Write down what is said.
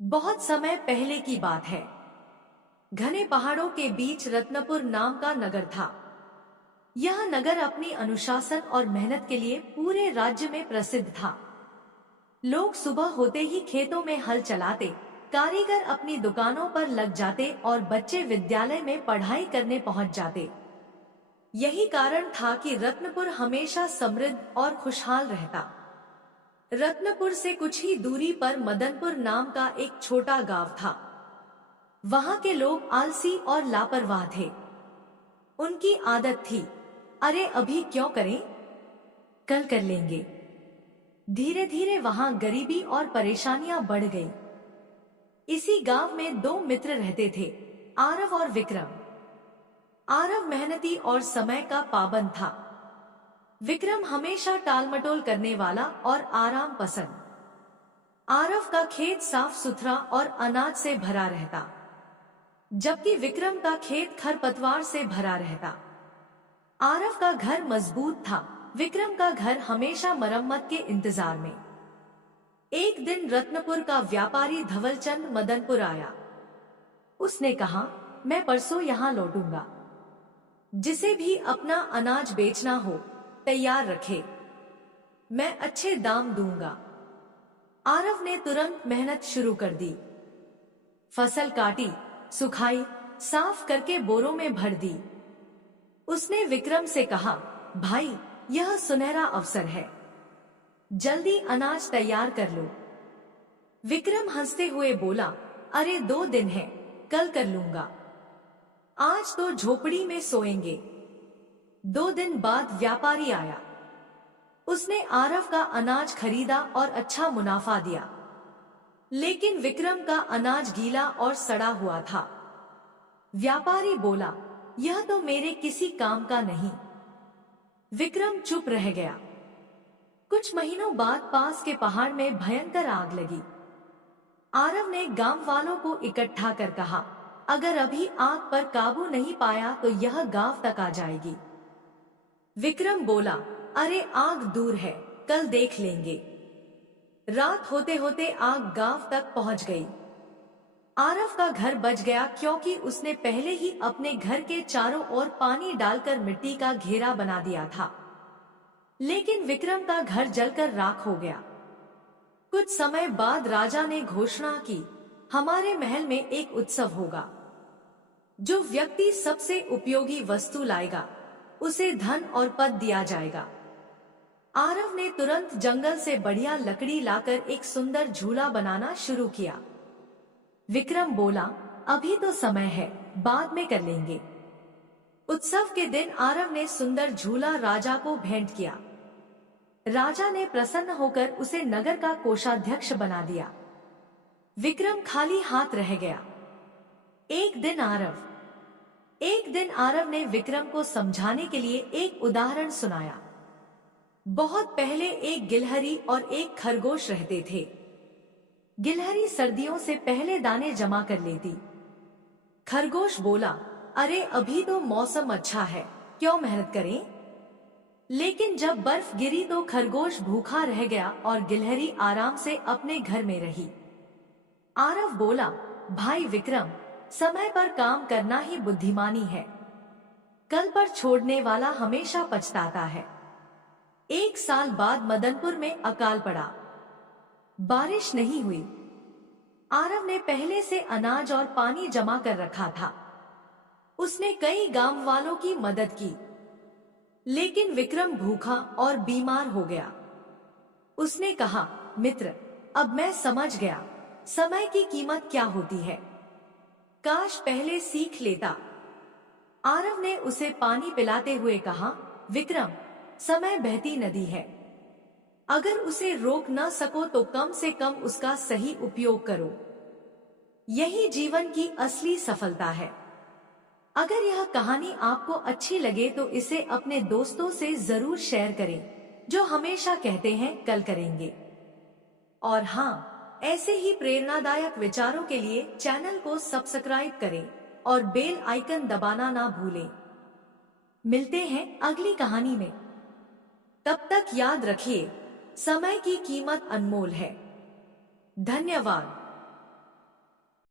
बहुत समय पहले की बात है। घने पहाड़ों के बीच रत्नपुर नाम का नगर था। यह नगर अपनी अनुशासन और मेहनत के लिए पूरे राज्य में प्रसिद्ध था। लोग सुबह होते ही खेतों में हल चलाते, कारीगर अपनी दुकानों पर लग जाते और बच्चे विद्यालय में पढ़ाई करने पहुंच जाते। यही कारण था कि रत्नपुर हमेशा समृद्ध और खुशहाल रहता। रत्नपुर से कुछ ही दूरी पर मदनपुर नाम का एक छोटा गांव था। वहां के लोग आलसी और लापरवाह थे। उनकी आदत थी, अरे अभी क्यों करें, कल कर लेंगे। धीरे धीरे वहां गरीबी और परेशानियां बढ़ गई। इसी गांव में दो मित्र रहते थे, आरव और विक्रम। आरव मेहनती और समय का पाबंद था। विक्रम हमेशा टालमटोल करने वाला और आराम पसंद। आरव का खेत साफ सुथरा और अनाज से भरा रहता, जबकि विक्रम का खेत खरपतवार से भरा रहता। आरव का घर मजबूत था, विक्रम का घर हमेशा मरम्मत के इंतजार में। एक दिन रत्नपुर का व्यापारी धवलचंद मदनपुर आया। उसने कहा, मैं परसों यहाँ लौटूंगा। जिसे भी अपना अनाज बेचना हो तैयार रखे, मैं अच्छे दाम दूंगा। आरव ने तुरंत मेहनत शुरू कर दी। फसल काटी, सुखाई, साफ करके बोरों में भर दी। उसने विक्रम से कहा, भाई यह सुनहरा अवसर है, जल्दी अनाज तैयार कर लो। विक्रम हंसते हुए बोला, अरे 2 दिन है, कल कर लूंगा। आज तो झोपड़ी में सोएंगे। 2 दिन बाद व्यापारी आया। उसने आरव का अनाज खरीदा और अच्छा मुनाफा दिया। लेकिन विक्रम का अनाज गीला और सड़ा हुआ था। व्यापारी बोला, यह तो मेरे किसी काम का नहीं। विक्रम चुप रह गया। कुछ महीनों बाद पास के पहाड़ में भयंकर आग लगी। आरव ने गांव वालों को इकट्ठा कर कहा, अगर अभी आग पर काबू नहीं पाया तो यह गांव तक आ जाएगी। विक्रम बोला, अरे आग दूर है, कल देख लेंगे। रात होते होते आग गांव तक पहुंच गई। आरव का घर बच गया क्योंकि उसने पहले ही अपने घर के चारों ओर पानी डालकर मिट्टी का घेरा बना दिया था। लेकिन विक्रम का घर जलकर राख हो गया। कुछ समय बाद राजा ने घोषणा की, हमारे महल में एक उत्सव होगा। जो व्यक्ति सबसे उपयोगी वस्तु लाएगा उसे धन और पद दिया जाएगा। आरव ने तुरंत जंगल से बढ़िया लकड़ी लाकर एक सुंदर झूला बनाना शुरू किया। विक्रम बोला, अभी तो समय है, बाद में कर लेंगे। उत्सव के दिन आरव ने सुंदर झूला राजा को भेंट किया। राजा ने प्रसन्न होकर उसे नगर का कोषाध्यक्ष बना दिया। विक्रम खाली हाथ रह गया। एक दिन आरव ने विक्रम को समझाने के लिए एक उदाहरण सुनाया। बहुत पहले एक गिलहरी और एक खरगोश रहते थे। गिलहरी सर्दियों से पहले दाने जमा कर लेती। खरगोश बोला, अरे अभी तो मौसम अच्छा है, क्यों मेहनत करें। लेकिन जब बर्फ गिरी तो खरगोश भूखा रह गया और गिलहरी आराम से अपने घर में रही। आरव बोला, भाई विक्रम, समय पर काम करना ही बुद्धिमानी है। कल पर छोड़ने वाला हमेशा पछताता है। 1 साल बाद मदनपुर में अकाल पड़ा। बारिश नहीं हुई। आरव ने पहले से अनाज और पानी जमा कर रखा था। उसने कई गांव वालों की मदद की। लेकिन विक्रम भूखा और बीमार हो गया। उसने कहा, मित्र, अब मैं समझ गया समय की कीमत क्या होती है। काश पहले सीख लेता। आरव ने उसे पानी पिलाते हुए कहा, विक्रम, समय बहती नदी है। अगर उसे रोक न सको तो कम से कम उसका सही उपयोग करो। यही जीवन की असली सफलता है। अगर यह कहानी आपको अच्छी लगे तो इसे अपने दोस्तों से जरूर शेयर करें, जो हमेशा कहते हैं कल करेंगे। और हाँ, ऐसे ही प्रेरणादायक विचारों के लिए चैनल को सब्सक्राइब करें और बेल आइकन दबाना ना भूलें। मिलते हैं अगली कहानी में। तब तक याद रखिए, समय की कीमत अनमोल है। धन्यवाद।